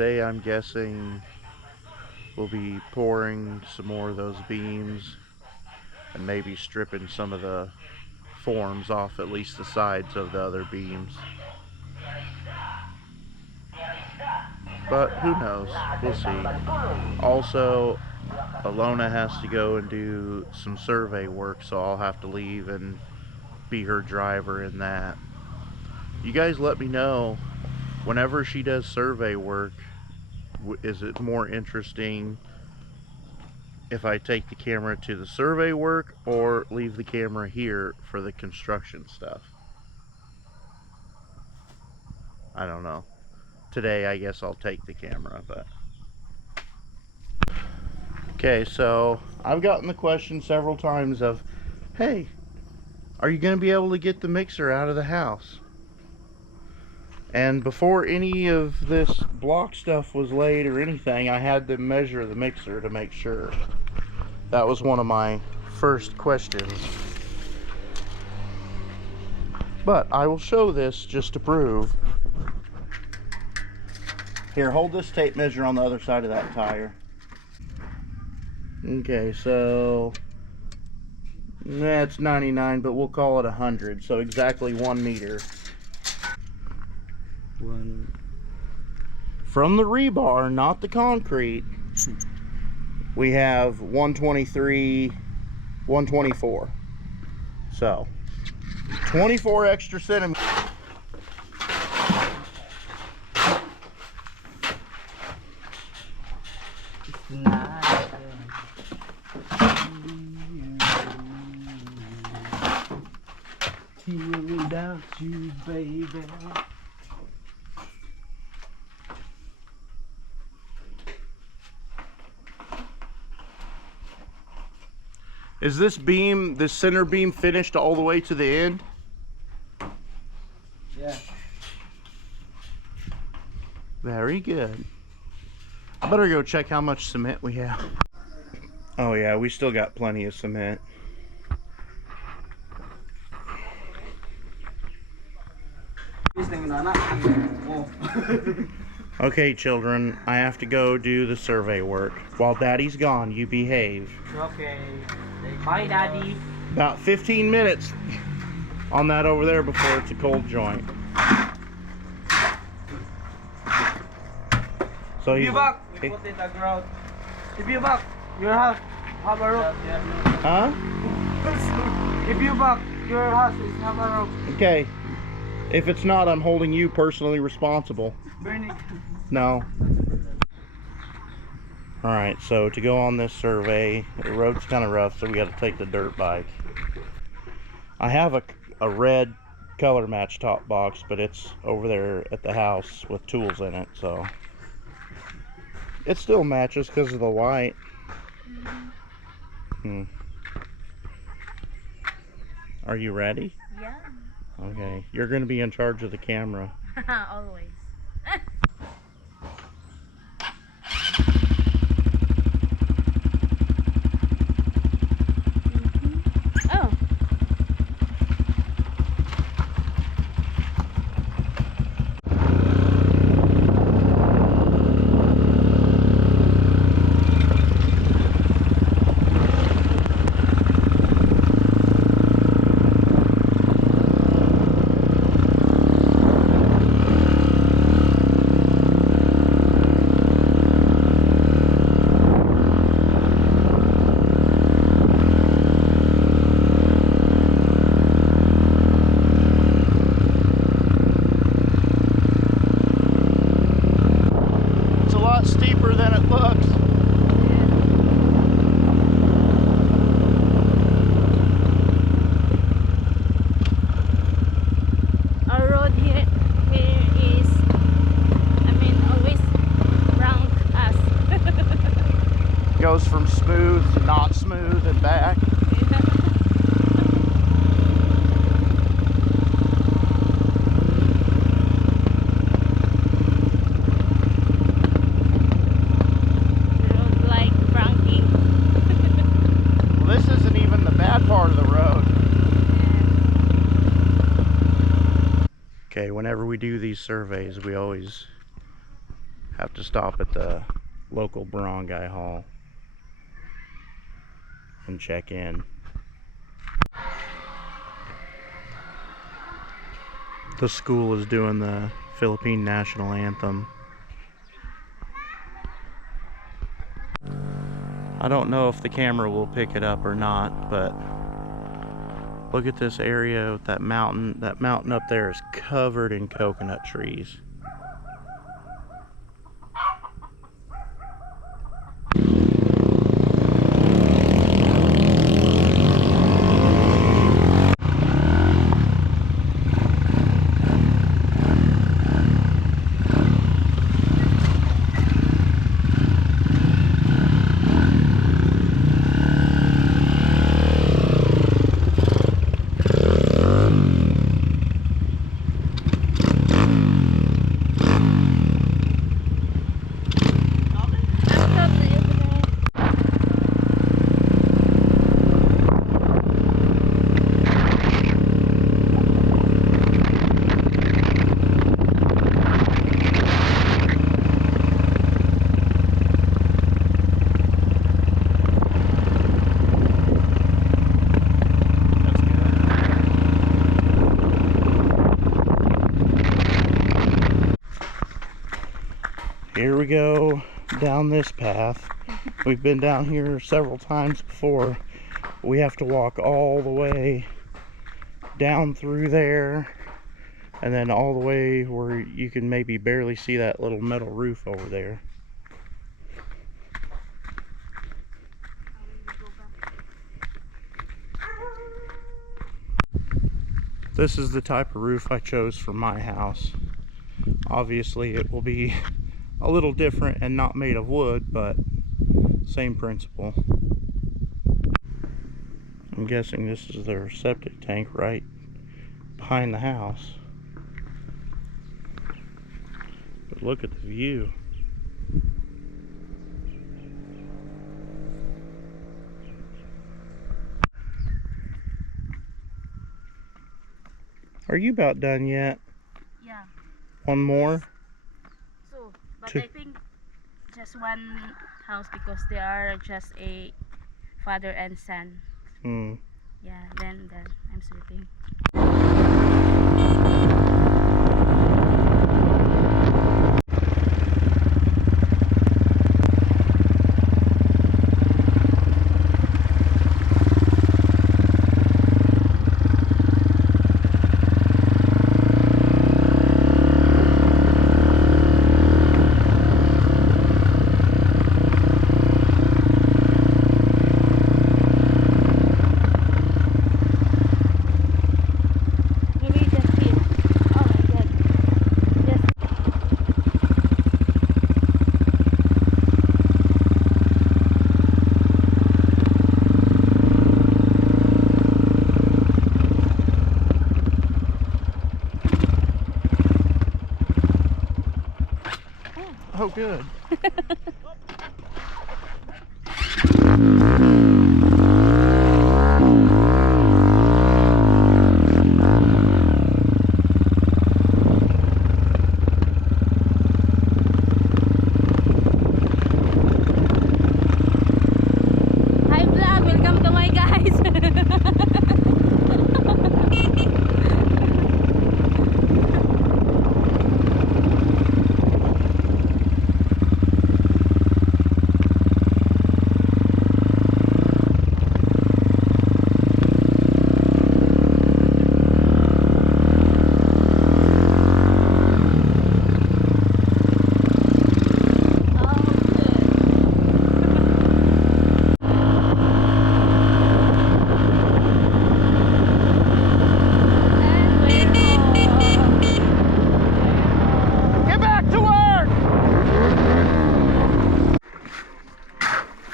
today I'm guessing we'll be pouring some more of those beams and maybe stripping some of the forms off at least the sides of the other beams. But who knows? We'll see. Also, Alona has to go and do some survey work, so I'll have to leave and be her driver in that. You guys let me know whenever she does survey work, is it more interesting if I take the camera to the survey work or leave the camera here for the construction stuff? I don't know. Today I guess I'll take the camera, but okay, so I've gotten the question several times of, hey, are you going to be able to get the mixer out of the house? And before any of this block stuff was laid or anything, I had to measure the mixer to make sure. That was one of my first questions. But I will show this just to prove. Here, hold this tape measure on the other side of that tire. Okay, so that's 99, but we'll call it 100, so exactly 1 meter. From the rebar, not the concrete, we have 123, 124. So 24 extra centimeters. Without you, baby. Is this beam, this center beam, finished all the way to the end? Yeah. Very good. I better go check how much cement we have. Oh yeah, we still got plenty of cement. Okay, children, I have to go do the survey work. While Daddy's gone, you behave. Okay. Bye, Daddy. About 15 minutes on that over there before it's a cold joint. So If you back, we put it on ground. If you back, your house have a rope. Huh? If you back, your house is have a rope. Okay. If it's not, I'm holding you personally responsible. Burning. No. Alright, so to go on this survey, the road's kind of rough, so we got to take the dirt bike. I have a red color match top box, but it's over there at the house with tools in it, so it still matches because of the white. Are you ready? Yeah. Okay, you're going to be in charge of the camera. Always. Oh. Goes from smooth to not smooth and back. Like Frankie. Well, this isn't even the bad part of the road. Okay, whenever we do these surveys, we always Have to stop at the local barangay hall and check in. The school is doing the Philippine national anthem. I don't know if the camera will pick it up or not, but look at this area with that mountain. That mountain up there is covered in coconut trees. Here we go down this path. We've been down here several times before. We have to walk all the way down through there and then all the way where you can maybe barely see that little metal roof over there. This is the type of roof I chose for my house. Obviously it will be a little different and not made of wood, but same principle. I'm guessing this is their septic tank right behind the house. But look at the view. Are you about done yet? Yeah. One more? So, but I think just one house because they are just a father and son. Yeah, then I'm sleeping. Oh, good. Hi vlog, welcome to my guys.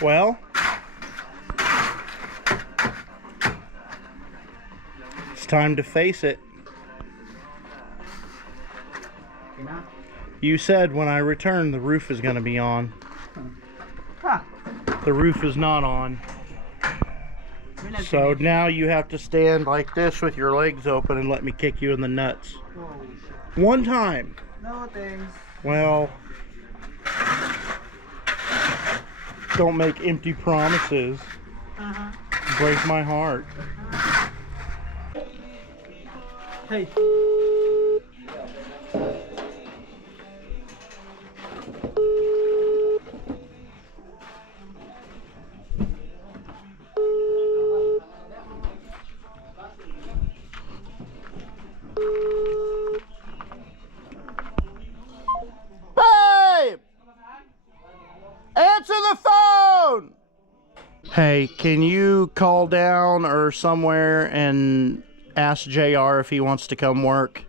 Well, it's time to face it. You said when I return the roof is going to be on. The roof is not on. So now you have to stand like this with your legs open and let me kick you in the nuts. One time. No thanks. Well, Don't make empty promises. Break my heart. Hey. Babe! Answer the phone! Hey, can you call down or somewhere and ask JR if he wants to come work?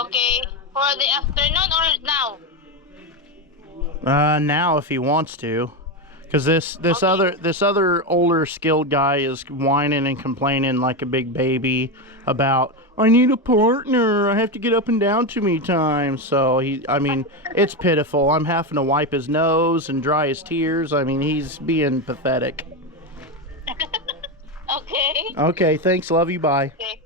Okay. For the afternoon or now? Now if he wants to. Cause this other older skilled guy is whining and complaining like a big baby about, I need a partner, I have to get up and down too many times. So I mean, it's pitiful. I'm having to wipe his nose and dry his tears. I mean, he's being pathetic. Okay. Okay, thanks, love you, bye. Okay.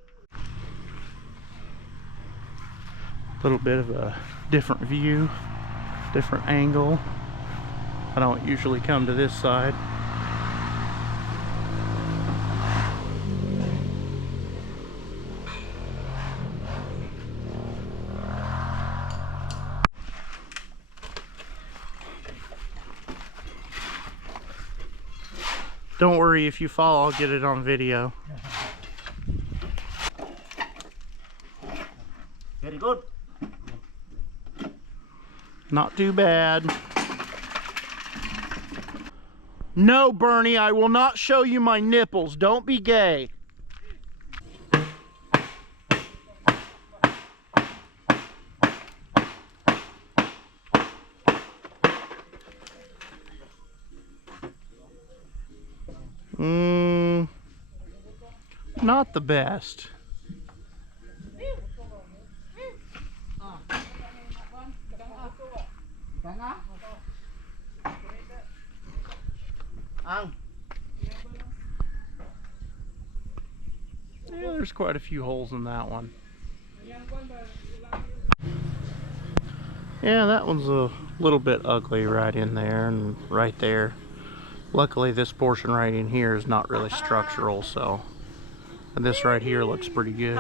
Little bit of a different view, different angle. I don't usually come to this side. Don't worry, if you fall, I'll get it on video. Very good. Not too bad. No, Bernie, I will not show you my nipples. Don't be gay. Not the best. Yeah, there's quite a few holes in that one. Yeah, that one's a little bit ugly right in there and right there. Luckily this portion right in here is not really structural, so and this right here looks pretty good.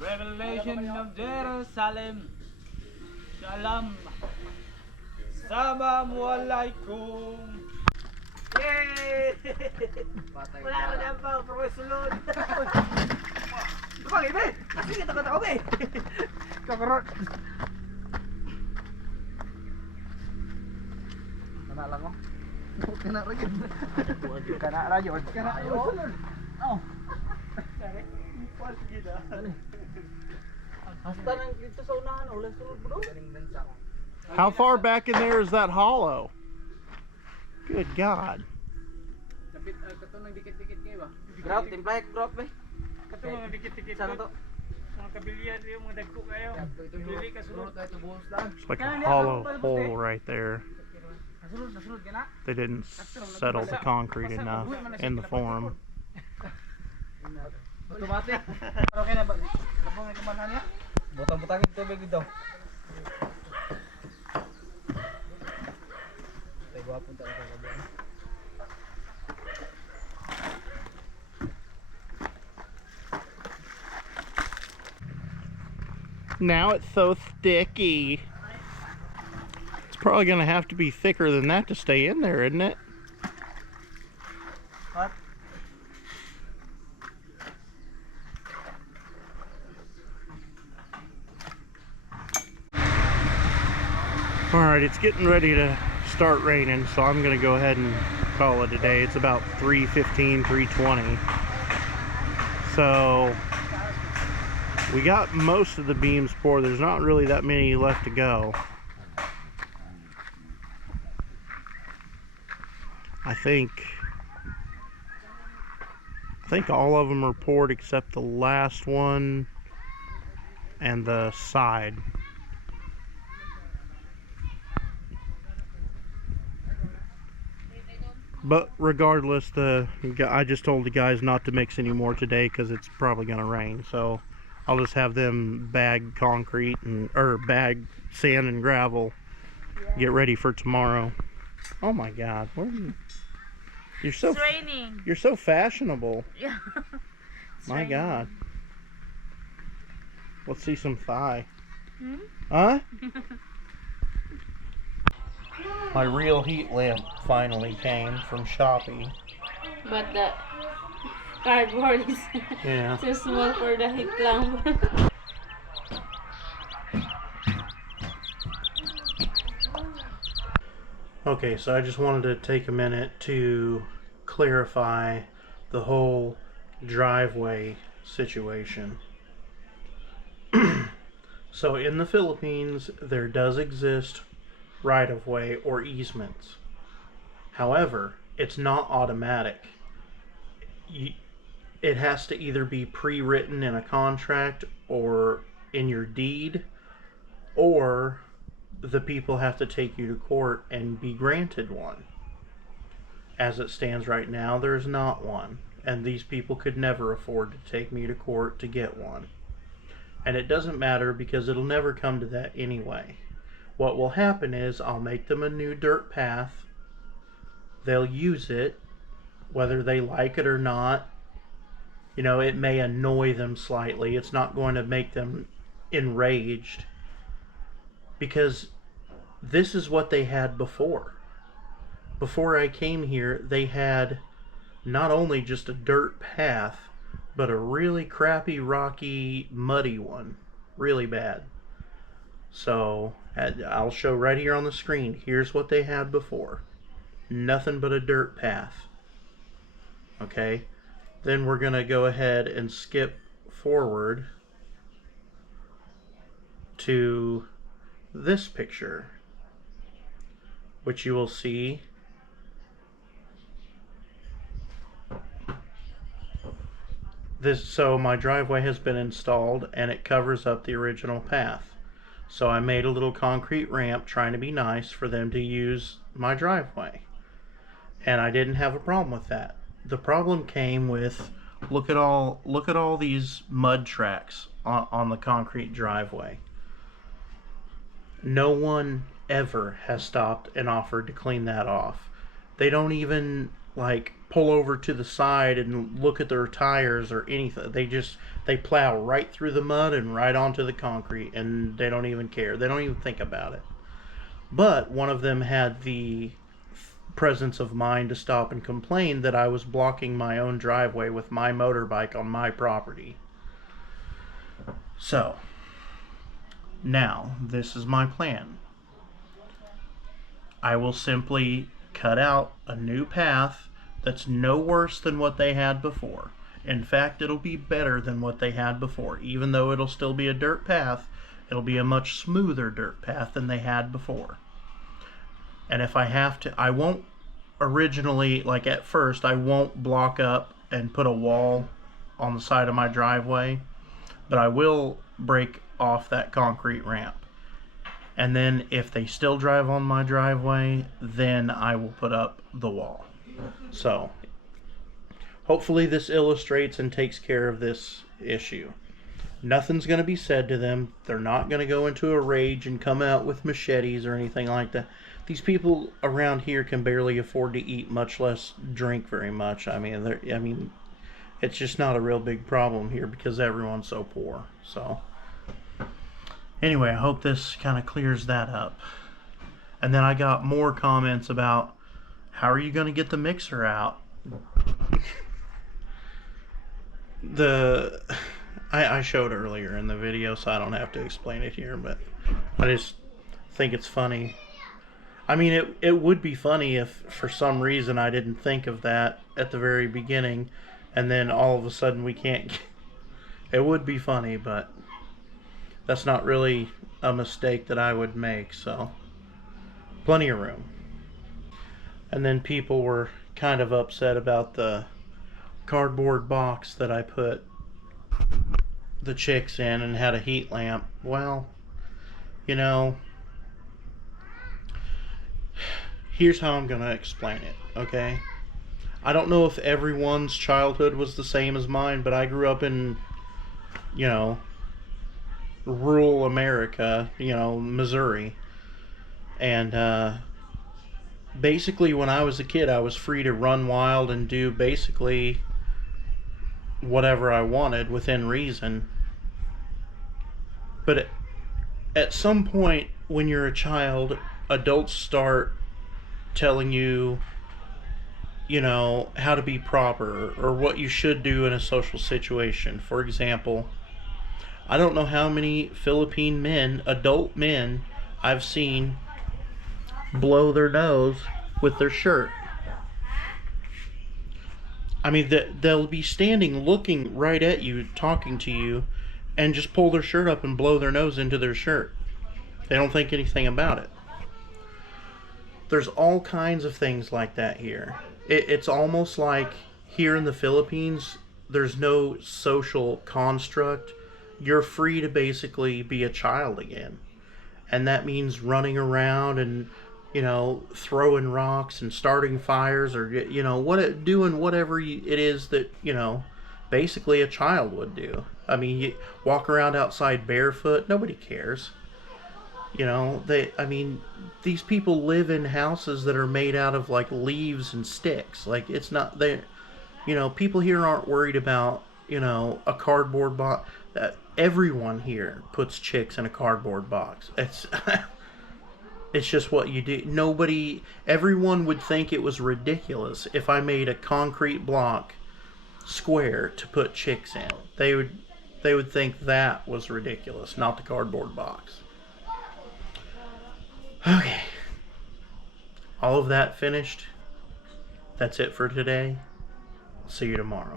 Revelation of Jerusalem. Shalom. Assalamualaikum. Yay! Wala ko na pa, profesional. Kapag ibe, kasi kita ka tao be. Kakarot. Kana lang ko. Kana ra gyud. Kana ra gyud. Kana ra. Oh. Hasta nang dito sa unahan, wala sunod bro. How far back in there is that hollow? Good God. Kapit katong nang dikit-dikit kay ba? Grout, timplay grout ba? Katong nang dikit-dikit. Sana to? Mga kabilyan yung mga dagko kayo. Dili ka sunod kahit buhos lang. It's like a hollow hole right there. Nasunod ka na? They didn't settle the concrete enough in the form. Automatic. Okay na ba? Labong ay kamanhan niya? Butang-butang yung tubig dito. Tayo ba punta na sa kabila? Now it's so sticky. It's probably gonna have to be thicker than that to stay in there, isn't it? What? Alright, it's getting ready to start raining, so I'm gonna go ahead and call it a day. It's about 3:15, 3:20. So we got most of the beams poured. There's not really that many left to go. I think all of them are poured except the last one and the side. But regardless, I just told the guys not to mix anymore today because it's probably going to rain. So I'll just have them bag concrete or bag sand and gravel. Yeah. Get ready for tomorrow. Oh my God, where are you? You're so. It's raining. You're so fashionable. Yeah. My raining. God. Let's see some thigh. Hmm? Huh? My real heat lamp finally came from Shopee. But the cardboard is Yeah. too small for the heat lamp. Okay, so I just wanted to take a minute to clarify the whole driveway situation. So in the Philippines, there does exist right-of-way or easements. However, it's not automatic. It has to either be pre-written in a contract or in your deed, or the people have to take you to court and be granted one. As it stands right now, there's not one, and these people could never afford to take me to court to get one. And it doesn't matter because it'll never come to that anyway. What will happen is I'll make them a new dirt path. They'll use it, whether they like it or not. You know, it may annoy them slightly. It's not going to make them enraged, because this is what they had before. Before I came here, they had not only just a dirt path, but a really crappy, rocky, muddy one. Really bad. So, I'll show right here on the screen. Here's what they had before. Nothing but a dirt path. Okay? Then we're going to go ahead and skip forward to this picture, which you will see this. So my driveway has been installed and it covers up the original path. So I made a little concrete ramp trying to be nice for them to use my driveway, and I didn't have a problem with that. The problem came with, look at all these mud tracks on the concrete driveway. No one ever has stopped and offered to clean that off. They don't even like pull over to the side and look at their tires or anything. They plow right through the mud and right onto the concrete, and they don't even care. They don't even think about it. But one of them had the presence of mind to stop and complain that I was blocking my own driveway with my motorbike on my property. So now this is my plan. I will simply cut out a new path that's no worse than what they had before. In fact, it'll be better than what they had before. Even though it'll still be a dirt path, it'll be a much smoother dirt path than they had before. And if I have to, I won't originally, like at first, I won't block up and put a wall on the side of my driveway, but I will break off that concrete ramp. And then if they still drive on my driveway, then I will put up the wall. So hopefully this illustrates and takes care of this issue. Nothing's going to be said to them. They're not going to go into a rage and come out with machetes or anything like that. These people around here can barely afford to eat, much less drink very much. I mean, it's just not a real big problem here because everyone's so poor. So anyway, I hope this kind of clears that up. And then I got more comments about, how are you going to get the mixer out? I showed earlier in the video, so I don't have to explain it here, but I just think it's funny. I mean, it would be funny if for some reason I didn't think of that at the very beginning, and then all of a sudden we can't. It would be funny, but that's not really a mistake that I would make, so plenty of room. And then people were kind of upset about the cardboard box that I put the chicks in and had a heat lamp. Well, you know, here's how I'm gonna explain it, okay? I don't know if everyone's childhood was the same as mine, but I grew up in, you know, rural America, you know, Missouri. And basically, when I was a kid, I was free to run wild and do basically whatever I wanted within reason. But at some point, when you're a child, adults start telling you, you know, how to be proper or what you should do in a social situation. For example, I don't know how many Philippine men, adult men, I've seen blow their nose with their shirt. I mean, they'll be standing looking right at you, talking to you, and just pull their shirt up and blow their nose into their shirt. They don't think anything about it. There's all kinds of things like that here. It's almost like here in the Philippines, there's no social construct. You're free to basically be a child again. And that means running around and, you know, throwing rocks and starting fires, or, you know, doing whatever it is that, you know, basically a child would do. I mean, you walk around outside barefoot, nobody cares. You know, I mean, these people live in houses that are made out of like leaves and sticks. Like, it's not, you know, people here aren't worried about, you know, a cardboard box. Everyone here puts chicks in a cardboard box. It's just what you do. Everyone would think it was ridiculous if I made a concrete block square to put chicks in. They would think that was ridiculous, not the cardboard box. Okay. All of that finished. That's it for today. See you tomorrow.